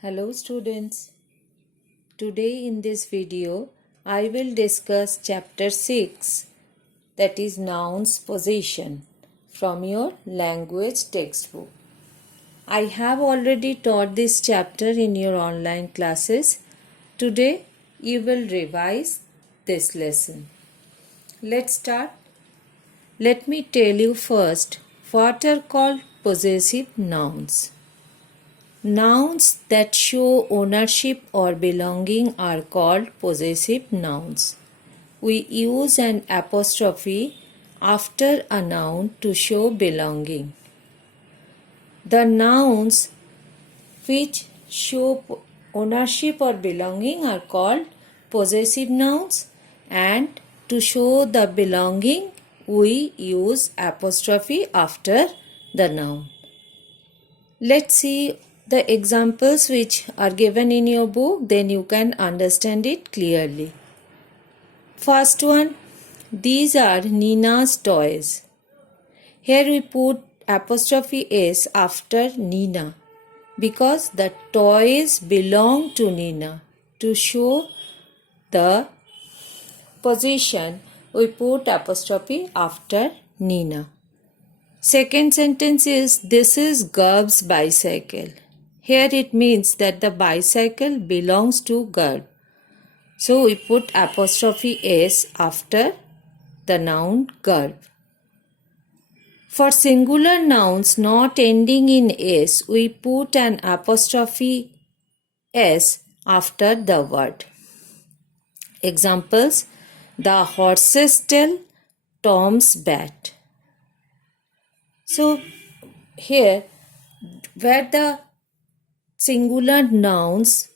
Hello students. Today in this video I will discuss chapter 6, that is nouns possession, from your language textbook. I have already taught this chapter in your online classes. Today you will revise this lesson. Let's start. Let me tell you first what are called possessive nouns. Nouns that show ownership or belonging are called possessive nouns. We use an apostrophe after a noun to show belonging. The nouns which show ownership or belonging are called possessive nouns, and to show the belonging we use apostrophe after the noun. Let's see the examples which are given in your book, then you can understand it clearly. First one, these are Nina's toys. Here we put apostrophe S after Nina because the toys belong to Nina. To show the possession, we put apostrophe after Nina. Second sentence is, this is Garb's bicycle. Here it means that the bicycle belongs to Garb. So we put apostrophe S after the noun Garb. For singular nouns not ending in S, we put an apostrophe S after the word. Examples, the horse's tail, Tom's bat. So here, where the singular nouns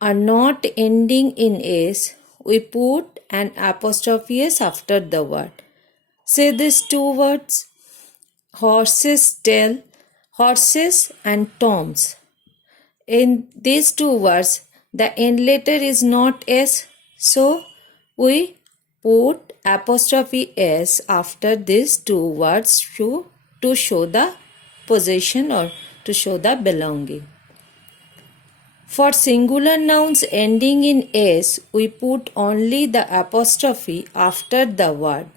are not ending in S, we put an apostrophe S after the word. Say these two words, horse's tail, horses and Tom's. In these two words, the end letter is not S, so we put apostrophe S after these two words to show the possession or to show the belonging. For singular nouns ending in S, we put only the apostrophe after the word.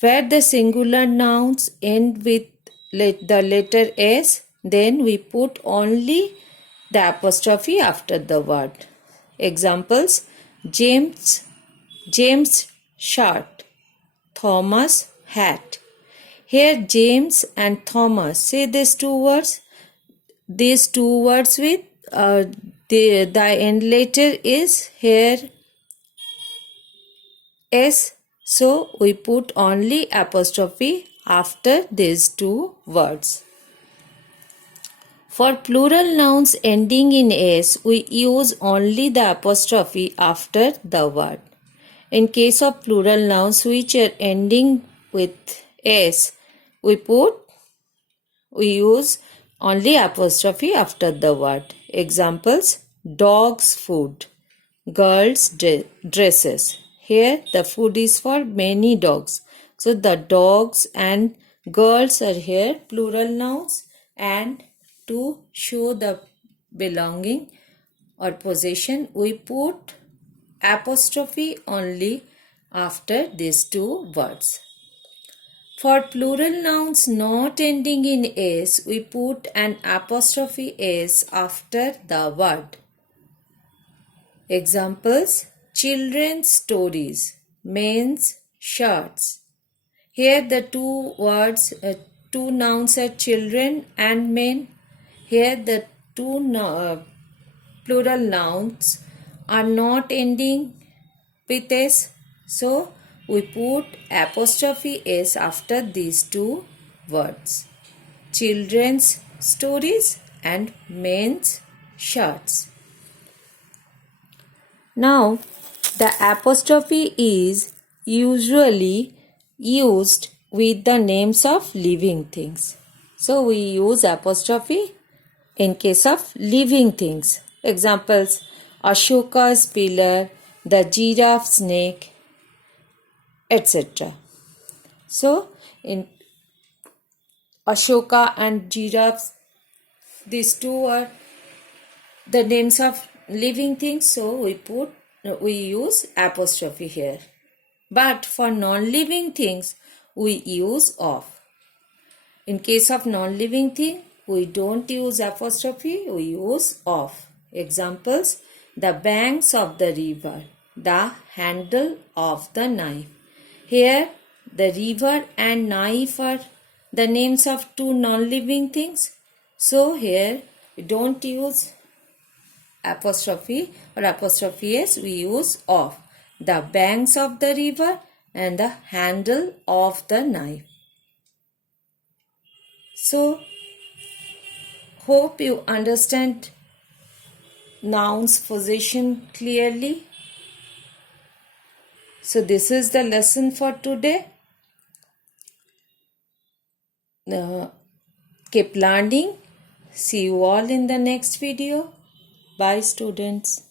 Where the singular nouns end with the letter S, then we put only the apostrophe after the word. Examples, James shirt, Thomas hat. Here James and Thomas, say these two words. These two words with the end letter is here S, so we put only apostrophe after these two words. For plural nouns ending in S, we use only the apostrophe after the word. In case of plural nouns which are ending with S, we use only apostrophe after the word. Examples, dog's food, girls' dresses. Here the food is for many dogs. So the dogs and girls are here plural nouns, and to show the belonging or possession, we put apostrophe only after these two words. For plural nouns not ending in S, we put an apostrophe S after the word. Examples, children's stories, men's shirts. Here the two nouns are children and men. Here the two plural nouns are not ending with S, so we put apostrophe S after these two words, children's stories and men's shirts. Now the apostrophe is usually used with the names of living things. So we use apostrophe in case of living things. Examples, Ashoka's pillar, the giraffe's neck, etc. So in Ashoka and giraffes, these two are the names of living things, so we use apostrophe here. But for non-living things, we use of. In case of non-living thing, we don't use apostrophe, we use of. Examples: the banks of the river, the handle of the knife. Here, the river and knife are the names of two non-living things. So here, we don't use apostrophe or apostrophe s, we use of. The banks of the river and the handle of the knife. So, hope you understand nouns possession clearly. So, this is the lesson for today. Keep learning. See you all in the next video. Bye, students.